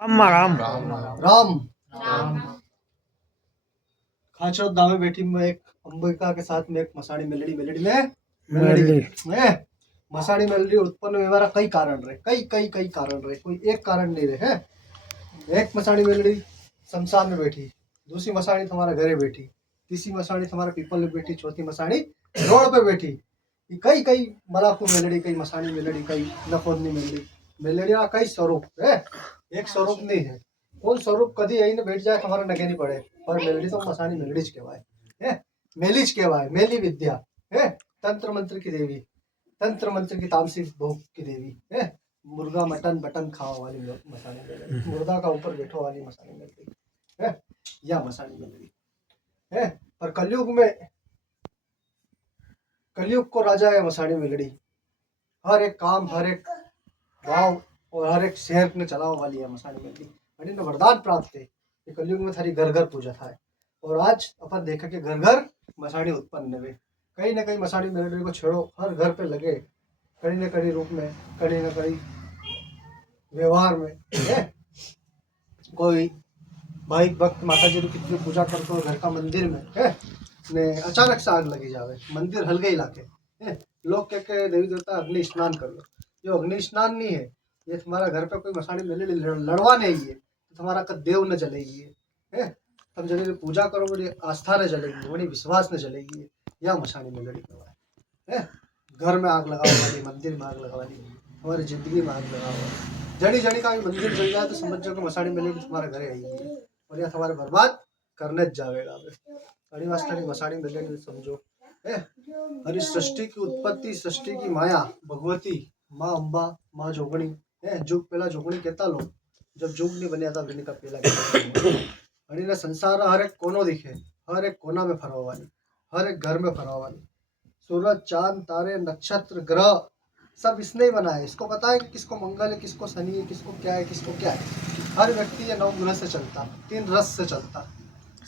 राम राम राम खाचर दावे बेटी में एक अंबिका के साथ में एक मसाणी मेलडी मेलडी में मसाणी मेलडी उत्पन्न होने कई कारण रहे, कई कारण रहे, कोई एक कारण नहीं रहे है। एक मसाणी मेलडी शमशान में बैठी, दूसरी मसाणी तुम्हारे घरे बैठी, तीसरी मसाणी तुम्हारे पीपल में बैठी, चौथी मसाणी रोड पे बैठी। कई कई मलाखू मेलडी, कई मसाणी मेलडी, कई नफोदनी मेलडी। मेलडी का कई स्वरूप है, एक स्वरूप नहीं है। कौन स्वरूप कदी यही ने बैठ जाए तुम्हारे नगे नहीं पड़े, पर मेलडी तो मसाणी मेलडी ज कहवाय है, मेली ज कहवाय, मेली विद्या है, तंत्र मंत्र की देवी, तंत्र मंत्र की तामसिक भोग की देवी है। मुर्गा मटन बटन खावा वाली मसाणी मेलडी, मुर्गा का ऊपर बैठो वाली मसाणी मेलडी है, या मसाणी मेलडी है। पर कलयुग को राजा है मसाणी मेलडी। हर एक काम, हर एक गांव और हर एक शहर ने चलाओ वाली है मसाणी मेलडी। અને ને वरदान प्राप्त है कि कलयुग में थारी घर घर पूजा था। और आज अपन देखा कि घर घर मसाणी उत्पन्न हुए। कहीं ना कहीं मसाणी मेलडी को छेड़ो, हर घर पे लगे, कहीं न कहीं रूप में, कहीं न कहीं व्यवहार में है। कोई भाई भक्त माता जी की कितनी पूजा करते हो घर का मंदिर में है ने अचानक से आग लगी जावे, मंदिर हल गई लाके है। लोग कह देवी देवता अग्नि स्नान कर लो, जो अग्नि स्नान नहीं है, ये तुम्हारा घर पे कोई मसाणी मेलडी लड़वा नहीं है, तुम्हारा कद देव न जलेगी है। तुम जने पूजा करो, बड़ी आस्था न जलेगी, बड़ी विश्वास न जलेगी, या मसाणी मेलडी करवाए है। घर में आग लगाओ वाली, मंदिर में आग लगा वाली, हमारी जिंदगी में आग लगाओ वाली। जड़ी जड़ी का भी मंदिर जल जाए तो समझ जाओ कि मसाणी मेलडी तुम्हारे घरे आई है और यह तुम्हारे बर्बाद करने जावेगा। बड़ी वास्तव मसाणी मेलडी समझो है। हरी सृष्टि की उत्पत्ति, सृष्टि की माया भगवती माँ अंबा, माँ जोगणी है। जुग पहला जोगणी कहता लो, जब जुग नहीं बनिया था का पहला संसार हर एक कोनो दिखे, हर एक कोना में फरवा वाली, हर एक घर में फरवा वाली। सूरज चांद तारे नक्षत्र ग्रह सब इसने ही बनाया। इसको पता है कि किसको मंगल है, किसको शनि है, किसको क्या है, किसको क्या है। हर व्यक्ति ये 9 ग्रह से चलता, 3 रस से चलता,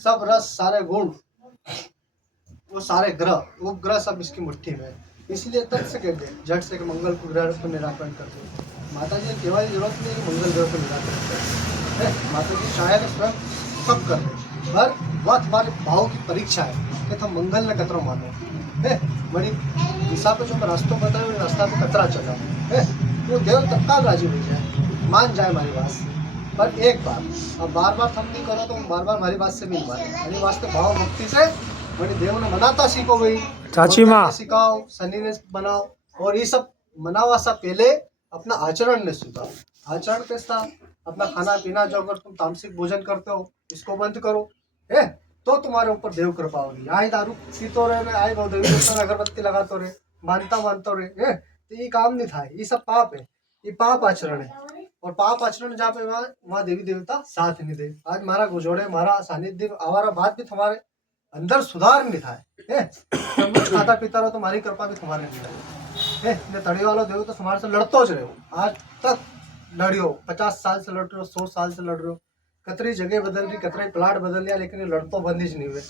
सब रस सारे गुण वो सारे ग्रह उपग्रह सब इसकी मुट्ठी में। इसलिए तट से कहते हैं झट से कि मंगल को ग्रह को निराकरण कर दो। माता जी केवल जरूरत नहीं कि मंगल ग्रह को निराकरण करें, माता जी शायद स्वयं सब कर दे, पर वह तुम्हारे भाव की परीक्षा है कि तुम मंगल ने कतरा मानो है। बड़ी दिशा पे जो रास्तों बताए रास्ता पे कतरा चला है, तो देव तत्काल राजी हो जाए, मान जाए हमारी बात से। पर एक बार, अब बार बार हम नहीं करो तो बार बार हमारी बात से नहीं माने। हमारी वास्ते भाव भक्ति से बड़ी देव ने मनाता सीखो भाई, चाची माँ सिखाओ, शनि ने बनाओ, और ये सब मनावा सा पहले अपना आचरण ने सुधारो। आचरण कैसा, अपना खाना पीना, जो अगर तुम तामसिक भोजन करते हो इसको बंद करो है, तो तुम्हारे ऊपर देव कृपा होगी। आए दारू पीतो रहे, आए देवी देवता अगरबत्ती लगाते रहे, मानता रहे, तो ये काम नहीं था, ये सब पाप है, ये पाप आचरण है। और पाप आचरण जहाँ पे वहाँ देवी देवता साथ नहीं दे। आज मारा गुजोड़े, मारा सानिध्य आवारा बात भी तुम्हारे अंदर सुधार नहीं था है। खाता पीता रहो, तुम्हारी कृपा भी तुम्हारे अंदर है। तड़ी वालों देव तो तुम्हारे से लड़तो ज रहे हो, आज तक लड़ियो, 50 साल से लड़ रहे हो, 100 साल से लड़ रहे हो, कतरी जगह बदल रही, कतरे प्लाट बदल लिया, लेकिन ये लड़तो बंद ही नहीं हुए,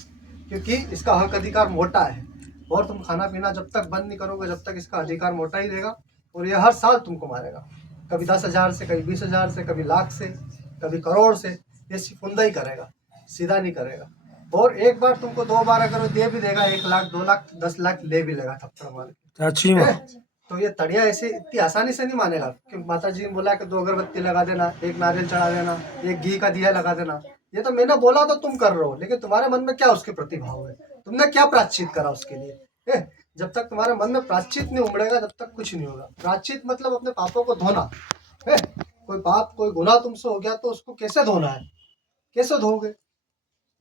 क्योंकि इसका हक अधिकार मोटा है। और तुम खाना पीना जब तक बंद नहीं करोगे, जब तक इसका अधिकार मोटा ही रहेगा, और ये हर साल तुमको मारेगा, कभी 10,000 से, कभी 20,000 से, कभी लाख से, कभी करोड़ से। ये सिफुंदा ही करेगा, सीधा नहीं करेगा। और एक बार तुमको 2 बार अगर दे भी देगा, 1 लाख 2 लाख 10 लाख ले भी लेगा थप्पड़ मार के। चाची माँ तो ये तड़िया ऐसे इतनी आसानी से नहीं मानेगा कि माता जी ने बोला कि 2 अगरबत्ती लगा देना, 1 नारियल चढ़ा देना, 1 घी का दिया लगा देना। ये तो मैंने बोला तो तुम कर रहे हो, लेकिन तुम्हारे मन में क्या उसके प्रति भाव है, तुमने क्या प्रायश्चित करा उसके लिए। जब तक तुम्हारे मन में प्रायश्चित नहीं उमड़ेगा, जब तक कुछ नहीं होगा। प्रायश्चित मतलब अपने पापों को धोना है। कोई पाप, कोई गुनाह तुमसे हो गया तो उसको कैसे धोना है, कैसे धोगे।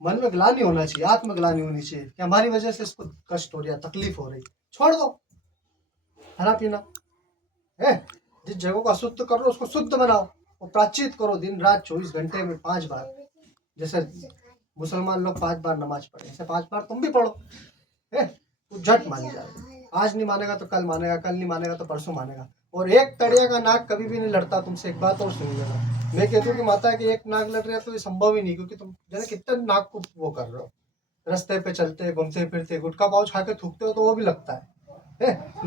मन में ग्लानि होना चाहिए, आत्मग्लानि होनी चाहिए कि हमारी वजह से इसको कष्ट हो रहा, तकलीफ हो रही, छोड़ दो खाना पीना है। जिस जगह को अशुद्ध कर रहे हो उसको शुद्ध बनाओ, और प्रायश्चित करो दिन रात 24 घंटे में 5 बार। जैसे मुसलमान लोग 5 बार नमाज पढ़े, ऐसे 5 बार तुम भी पढ़ो है, तो झट मान जाए। आज नहीं मानेगा तो कल मानेगा, कल नहीं मानेगा तो परसों मानेगा। और एक तड़िया का नाक कभी भी नहीं लड़ता तुमसे। एक बात और सुन लेना, मैं कहती हूँ कि माता की एक नाक लड़ रहा है तो ये संभव ही नहीं, क्योंकि तुम जैसे कितने नाक को वो कर रहे हो। रास्ते पे चलते घूमते फिरते गुटखा पाउच खा के थूकते हो तो वो भी लगता है।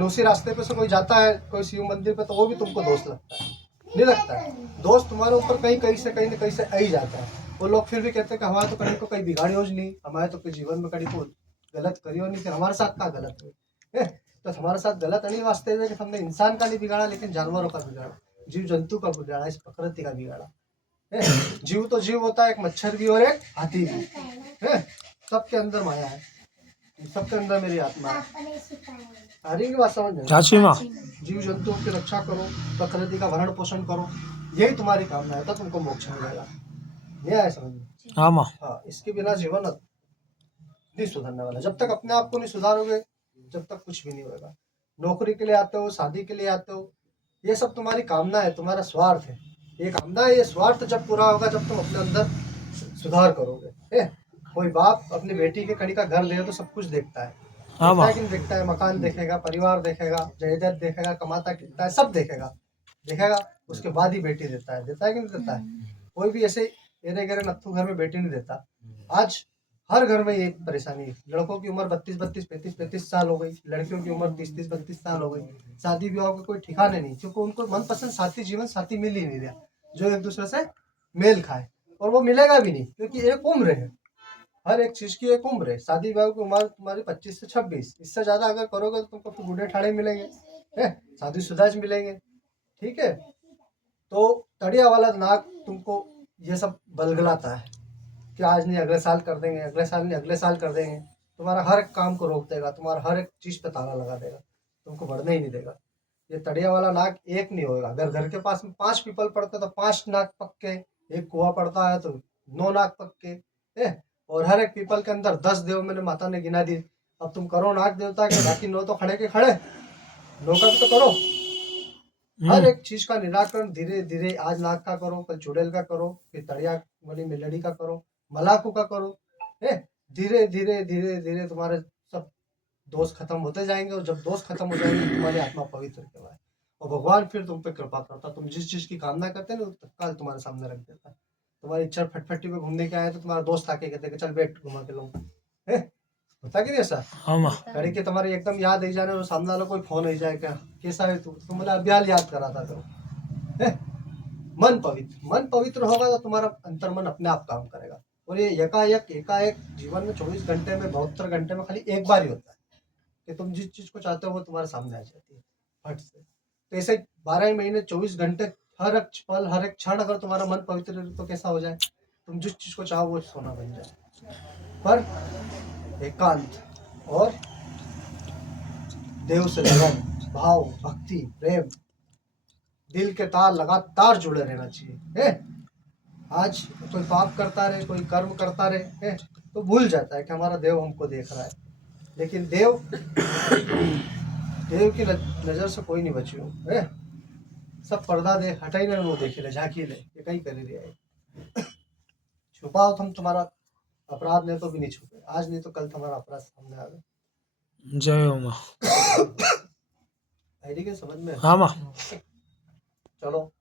उसी रास्ते पे से कोई जाता है कोई शिव मंदिर पे तो वो भी तुमको दोष लगता है। नहीं लगता है। दोस्त तुम्हारे ऊपर कहीं कहीं से कहीं न कहीं से आ ही जाता है। वो लोग फिर भी कहते हैं कि हमारे तो कहीं को कहीं बिगाड़ियो ज नहीं, हमारे तो कोई जीवन में कहीं को गलत करियो नहीं, फिर हमारे साथ क्या गलत हुई है। तो हमारे साथ गलत नहीं वास्ते हुए कि हमने इंसान का नहीं बिगाड़ा, लेकिन जानवरों का बिगाड़ा, जीव जंतु का बिगाड़ा, इस प्रकृति का बिगाड़ा है। जीव तो जीव होता है, एक मच्छर भी और एक हाथी भी है। सबके अंदर माया है, सबके अंदर मेरी आत्मा है। आ रही है कि बात समझ में? चाची माँ जीव जंतुओं की रक्षा करो, प्रकृति का भरण पोषण करो, यही तुम्हारी कामना है, तो तुमको मोक्ष मिलेगा। नहीं आया समझ में? हाँ माँ हाँ, इसके बिना जीवन नहीं सुधरने वाला। जब तक अपने आप को नहीं सुधारोगे, जब तक कुछ भी नहीं होगा। नौकरी के लिए आते हो, शादी के लिए आते हो, ये सब तुम्हारी कामना है, तुम्हारा स्वार्थ है। ये कामना है, ये स्वार्थ जब पूरा होगा, जब तुम अपने अंदर सुधार करोगे। कोई बाप अपनी बेटी के कड़ी का घर दे तो सब कुछ देखता है, हाँ देखता माँ है कि नहीं देखता है? मकान देखेगा, परिवार देखेगा, जायदाद देखेगा, कमाता कितना है, सब देखेगा, देखेगा। उसके बाद ही बेटी देता है कि नहीं देता है? कोई भी ऐसे एरे गहरे नत्थु घर में बेटी नहीं देता। आज हर घर में ये परेशानी है। लड़कों की उम्र 32-32, 35-35 साल हो गई, लड़कियों की उम्र 30-30, 32 साल हो गई। शादी ब्याह के कोई ठिकाने नहीं, क्योंकि उनको मनपसंद साथी, जीवन साथी मिल ही नहीं रहा जो एक दूसरे से मेल खाए, और वो मिलेगा भी नहीं, क्योंकि एक उम्र है, हर एक चीज की एक उम्र है। शादी ब्याह की उम्र तुम्हारी 25 से 26, इससे ज्यादा अगर करोगे तो तुमको फिर बूढ़े ठाड़े मिलेंगे, है शादीशुदा मिलेंगे। ठीक है, तो तड़िया वाला नाक तुमको ये सब बलगलाता है कि आज नहीं अगले साल कर देंगे, अगले साल नहीं अगले साल कर देंगे। तुम्हारा हर एक काम को रोक देगा, तुम्हारा हर एक चीज पे ताला लगा देगा, तुमको बढ़ने ही नहीं देगा। ये तड़िया वाला नाक एक नहीं होगा। अगर घर के पास में 5 पीपल पड़ते तो 5 नाक पक्के, एक कुआ पड़ता है तो 9 नाक पक्के है। और हर एक पीपल के अंदर 10 देव मैंने माता ने गिना दी। अब तुम करो नाग देवता के, बाकी 9 तो खड़े के खड़े, 9 का भी तो करो। हर एक चीज का निराकरण धीरे धीरे, आज नाक का करो, कल चुड़ैल का करो, फिर तड़िया वाली मेलड़ी का करो, मलाकू का करो, है। धीरे धीरे धीरे धीरे तुम्हारे सब दोष खत्म होते जाएंगे, और जब दोष खत्म हो जाएंगे तुम्हारी आत्मा पवित्र कहलाए, और भगवान फिर तुम पे कृपा करता। तुम जिस चीज की कामना करते हैं ना, तत्काल तुम्हारे सामने रख देता है। तुम्हारी इच्छा फटफटी पे घूमने के आए तो तुम्हारा दोस्त आके कहते कि चल बैठ घुमा के लो, है। होता कि नहीं ऐसा? हाँ माँ कड़ी के तुम्हारी एकदम याद आई जाने, और सामने वाला कोई फोन आई जाए, क्या कैसा है तू, तुम बोला अब्याल याद करा था तो, है। मन पवित्र होगा तो तुम्हारा अंतर्मन अपने आप काम करेगा। और ये एकाएक एकाएक जीवन में 24 घंटे में, 72 घंटे में खाली एक बार ही होता है कि तुम जिस चीज को चाहते हो वो तुम्हारे सामने आ जाती है फट से। तो ऐसे 12 महीने 24 घंटे, हर एक पल हर एक क्षण अगर तुम्हारा मन पवित्र है तो कैसा हो जाए, तुम जिस चीज को चाहो वो सोना बन जाए। पर एकांत और देव से लगन, भाव, भक्ति, प्रेम, दिल के तार लगातार जुड़े रहना चाहिए, है। आज कोई पाप करता रहे, कोई कर्म करता रहे, है, तो भूल जाता है कि हमारा देव हमको देख रहा है। लेकिन देव देव की नजर से कोई नहीं बचियो, है। सब पर्दा दे हटाई ना, वो देखे ले, झांकी ले, ये कहीं कर रही है। छुपाओ तुम, तुम्हारा अपराध नहीं तो भी नहीं छुपे, आज नहीं तो कल तुम्हारा अपराध सामने आ गए। जय हो माँ आईडी के समझ में? हाँ माँ चलो।